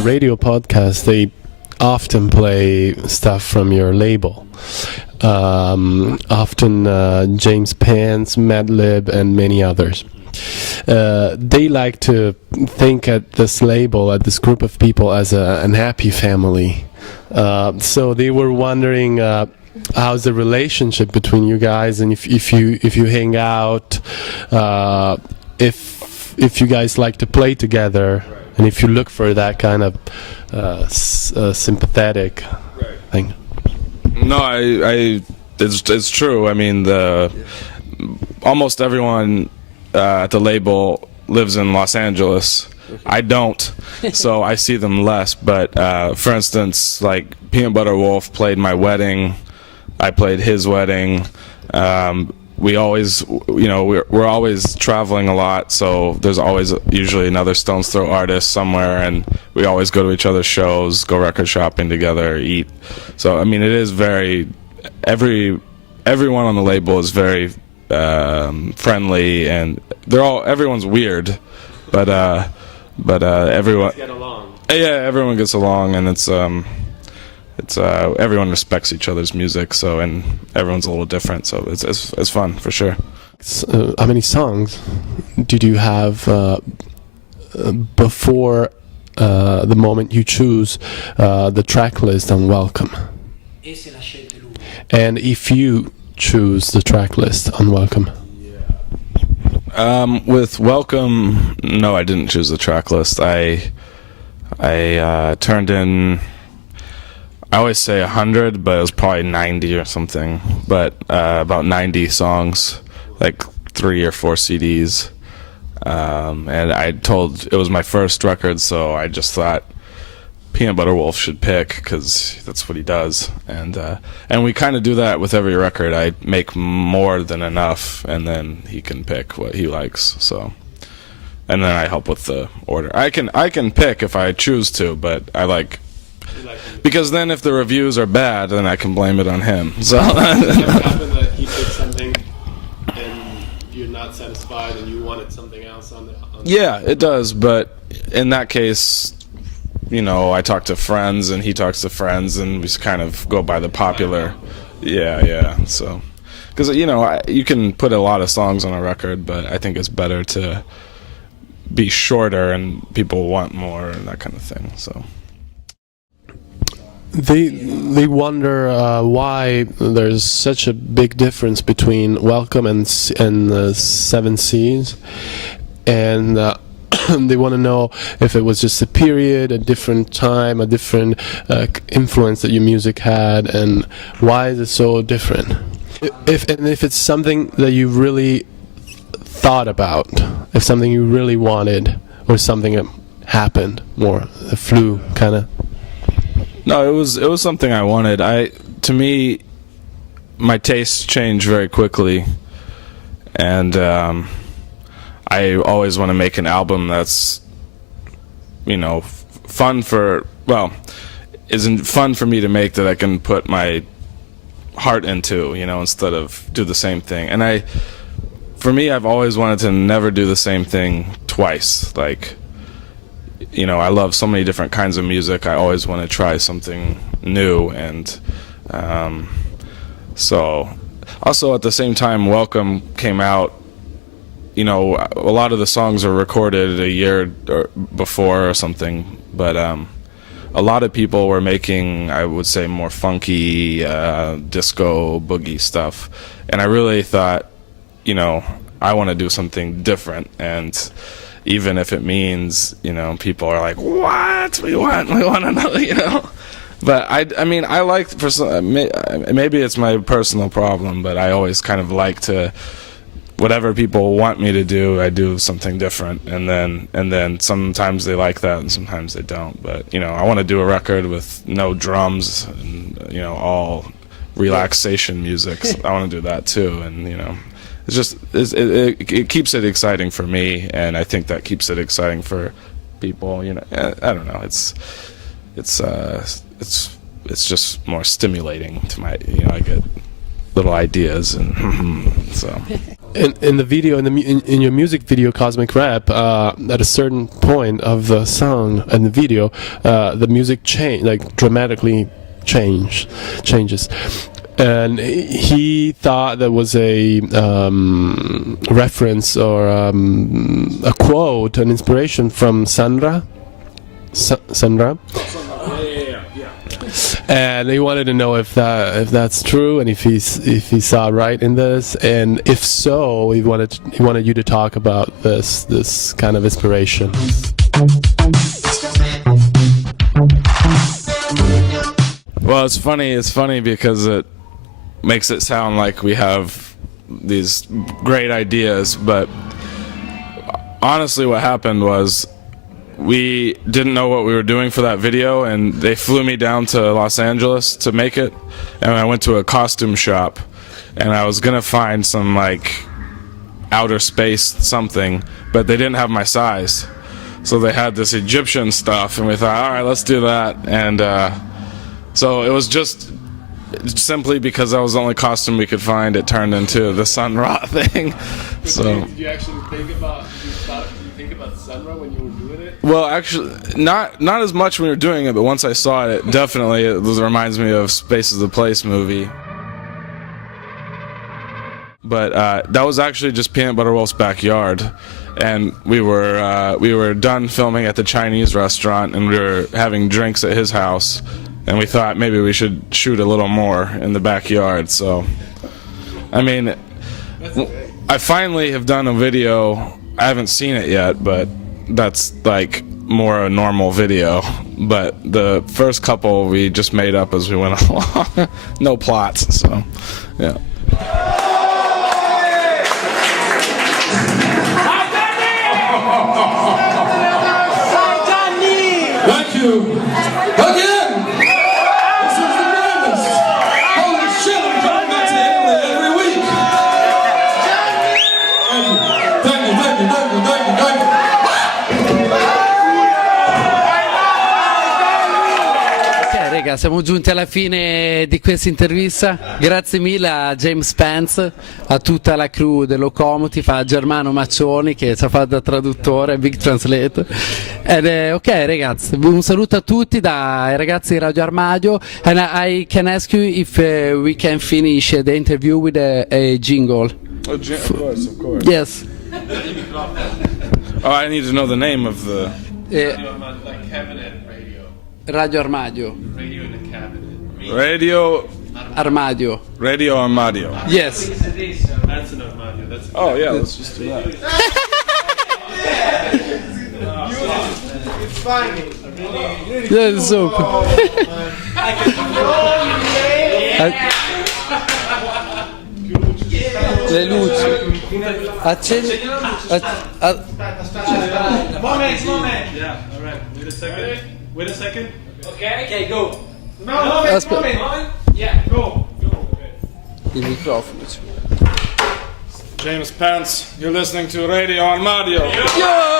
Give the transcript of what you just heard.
radio podcast, they often play stuff from your label. Often James Pants, Madlib, and many others. They like to think at this label, at this group of people, as an happy family. So they were wondering how's the relationship between you guys, and if you hang out, if you guys like to play together, and if you look for that kind of sympathetic thing. No, it's true. I mean, almost everyone at the label lives in Los Angeles. I don't, so I see them less. But for instance, like Peanut Butter Wolf played my wedding, I played his wedding. We always, we're always traveling a lot, so there's always usually another Stones Throw artist somewhere, and we always go to each other's shows, go record shopping together, eat. So I mean, it is very everyone on the label is very friendly, and everyone's weird, but everyone get along. Yeah, everyone gets along, and it's everyone respects each other's music, so, and everyone's a little different, so it's fun for sure. How many songs did you have before the moment you choose the track list on Welcome? And if you choose the track list on Welcome? With Welcome, no, I didn't choose the track list. I turned in, I always say 100, but it was probably 90 or something. But about 90 songs, like 3 or 4 CDs. And it was my first record, so I just thought Peanut Butter Wolf should pick, because that's what he does. And we kind of do that with every record. I make more than enough, and then he can pick what he likes. So, and then I help with the order. I can pick if I choose to, but I like. Because then if the reviews are bad, then I can blame it on him. So does it ever happen that he picks something and you're not satisfied and you wanted something else on the Yeah, it does, but in that case, I talk to friends and he talks to friends, and we just kind of go by the popular. Yeah, so because you can put a lot of songs on a record, but I think it's better to be shorter and people want more and that kind of thing, so. They wonder why there's such a big difference between Welcome and Seven Seas, and they want to know if it was just a period, a different time, a different influence that your music had, and why is it so different? If it's something that you really thought about, if something you really wanted, or something that happened, more a flu kind of. No, it was something I wanted. To me, my tastes change very quickly, and I always want to make an album that's, fun isn't fun for me to make, that I can put my heart into, instead of do the same thing. And for me, I've always wanted to never do the same thing twice. Like, I love so many different kinds of music. I always want to try something new, and so also at the same time Welcome came out, a lot of the songs are recorded a year before or something, but a lot of people were making, I would say, more funky disco boogie stuff, and I really thought, I want to do something different, and even if it means, people are like, what? We want another, But I like, maybe it's my personal problem, but I always kind of like to, whatever people want me to do, I do something different, and then sometimes they like that and sometimes they don't. But I want to do a record with no drums and all relaxation music. So I want to do that too, and it's just it keeps it exciting for me, and I think that keeps it exciting for people. I don't know. It's just more stimulating to my. I get little ideas, and so. in the video, in your music video, Cosmic Rap, at a certain point of the song and the video, the music dramatically changes. And he thought there was a reference or a quote, an inspiration from Sandra. Sandra. And he wanted to know if that's true and if he saw right in this, and if so, he wanted you to talk about this kind of inspiration. Well, it's funny because it makes it sound like we have these great ideas, but honestly what happened was we didn't know what we were doing for that video, and they flew me down to Los Angeles to make it, and I went to a costume shop and I was gonna find some like outer space something, but they didn't have my size, so they had this Egyptian stuff, and we thought, all right, let's do that. And so it was just simply because that was the only costume we could find, it turned into the Sun Ra thing. So did you actually think about Sun Ra when you were doing it? Well, actually, not as much when we were doing it, but once I saw it, definitely it reminds me of Space is the Place movie. But that was actually just Peanut Butter Wolf's backyard, and we were done filming at the Chinese restaurant, and we were having drinks at his house, and we thought maybe we should shoot a little more in the backyard. So, I mean, I finally have done a video. I haven't seen it yet, but that's like more a normal video. But the first couple we just made up as we went along. No plots, so yeah. Thank you. Again, this is the greatest. Holy shit, I'm coming back to Italy every week. Thank you. Ok, raga, siamo giunti alla fine di questa intervista. Grazie mille a James Pence, a tutta la crew del Locomotiv, a Germano Maccioni che ci ha fatto da traduttore, Big Translate. Ok ragazzi, un saluto a tutti dai ragazzi di Radio Armadio, and I can ask you if we can finish the interview with a jingle. Oh, of course. Yes. Oh, I need to know the name of the... Like cabinet radio. Radio Armadio. Radio in the cabinet. Radio Armadio. Yes. That's an Armadio. Oh yeah, let's just do that. It's fine. That's so cool. Le luci. Accendi. Moment. Yeah, all right. Wait a second. Okay, go. Aspetta. Moment. Yeah, go. Il microfono. James Pence, you're listening to Radio Armadio. Yo!